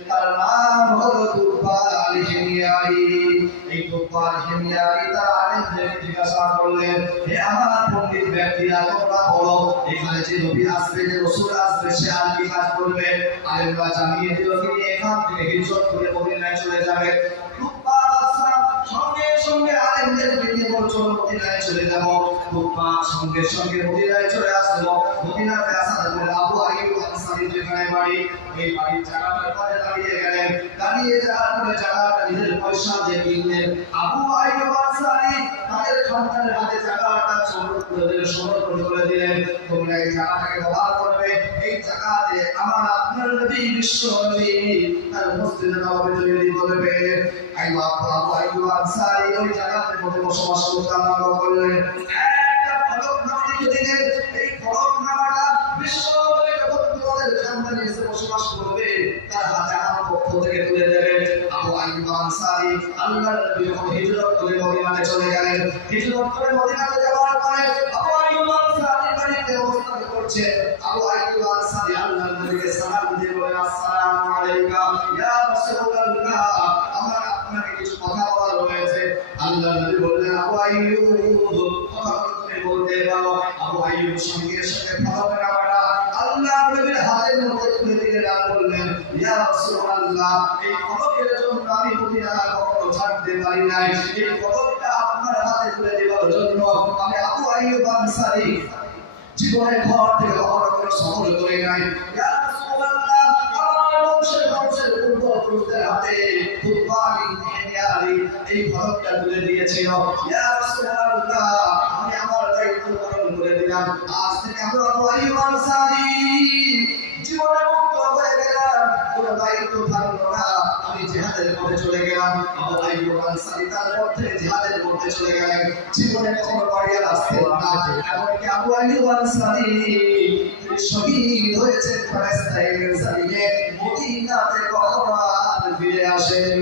তার নাম হলো তুফান হিমিয়ারি এই তুফার হিমিয়ারি তার আলেমদের জিজ্ঞাসা করলেন হে আমার পণ্ডিত ব্যক্তিরা তোমরা বলো এখানে যে নবী আসবে যে রসুল আসবে সে আর কি কাজ করবে আলেমরা জানিয়ে দিল তিনি এখান থেকে হিজরত করে মদিনায় চলে যাবে মদিনায় চলে যাব তুফান সঙ্গে সঙ্গে মদিনায় চলে আসলো মদিনাতে আসার পরে আবু আইয়ুব আনসারী যেখানে বাড়ি, এই বাড়ির জায়গাটার পরে দাঁড়িয়ে গেলেন। দাঁড়িয়ে যাওয়ার পরে জায়গাটা নিজের পয়সা দিয়ে কিনলেন। আবু আইয়ুব আনসারী তাদের সন্তানের হাতে জায়গাটা সমর্পণ করে দিলেন সমর্পণ করে দিলেন। তোমরা এই জায়গাটাকে জায়গাতে আমার নবী বিশ্ব নবী তার মসজিদে নববী তৈরি করবে আইয়ুব আবু আইয়ুব আনসারী, ওই জায়গাতে মধ্যে বসবাস করতে আরম্ভ করলেন একটা ফলকনামা লিখে দিলেন এই ফলকনামাটা বিশ্ব নবী যখন তোমাদের খানদানে এসে বসবাস করবে, তার হাতে আমার পক্ষ থেকে তুলে দেবে। আবু আইয়ুব আনসারী, আল্লাহর নবী যখন হিজরত করে মদিনাতে চলে গেলেন, হিজরত করে মদিনাতে যাওয়ার পরে আবু আইয়ুব আনসারী বাড়িতে অবস্থান করছে। আবু আলাইকা আমি মদিনা কখনো ছাড়তে জীবনে ঘর থেকে কখনো কোনো সফল করে নাই। পূর্বপুরুষদের হাতে কুরবানি নিয়ারি এই ফলকটা তুলে দিয়েছিল। আমি আমার দায়িত্ব পালন করে দিলাম। আজ থেকে আমরা আবু আইয়ুব জীবনে মুক্ত হয়ে গেলাম, কোনো দায়িত্ব থাকল না। আমি জিহাদের পথে চলে গেলাম। আবু আইয়ুব আনসারী তার পথে জিহাদের পথে চলে গেলেন। জীবনে কখনো বাড়ি আর আসতেন না। এমনকি আবু আইয়ুব আনসারী শহীদ হয়েছেন ফলস্তাইনের জমিনে মদিনাতে কখনো ফিরে আসেন।